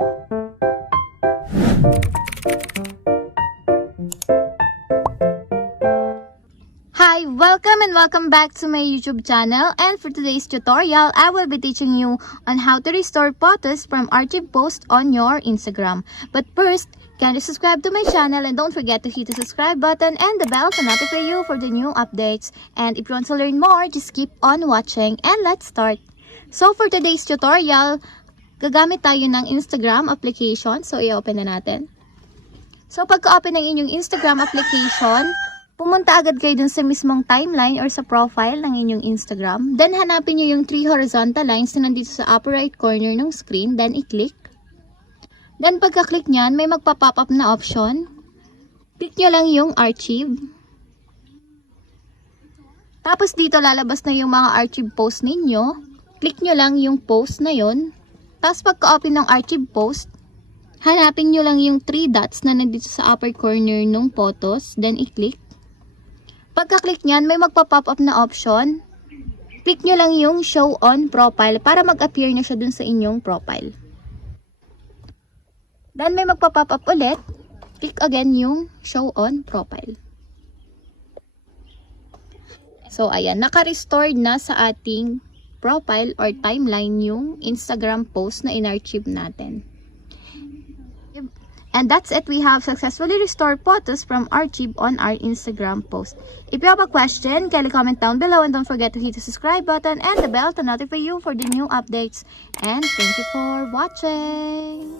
Hi, welcome back to my YouTube channel, and for today's tutorial, I will be teaching you on how to restore photos from archive posts on your Instagram. But first, kindly subscribe to my channel and don't forget to hit the subscribe button and the bell to notify you for the new updates. And if you want to learn more, just keep on watching and let's start. So for today's tutorial, gagamit tayo ng Instagram application. So i-open na natin. So pagka-open ng inyong Instagram application, pumunta agad kayo dun sa mismong timeline or sa profile ng inyong Instagram. Then, hanapin nyo yung 3 horizontal lines na nandito sa upper right corner ng screen. Then, i-click. Then, pagka-click nyan, may magpa-pop up na option. Click nyo lang yung archive. Tapos, dito lalabas na yung mga archive post ninyo. Click nyo lang yung post na yon. Tapos, pagka-open ng archive post, hanapin nyo lang yung 3 dots na nandito sa upper corner ng photos. Then, i-click. Pagka-click nyan, may magpa-pop up na option. Click nyo lang yung show on profile para mag-appear na siya dun sa inyong profile. Then, may magpa-pop up ulit. Click again yung show on profile. So, ayan. Naka-restored na sa ating profile or timeline yung Instagram post na in-archive natin. And that's it. We have successfully restored photos from archive on our Instagram post. If you have a question, kindly comment down below and don't forget to hit the subscribe button and the bell to notify you for the new updates. And thank you for watching.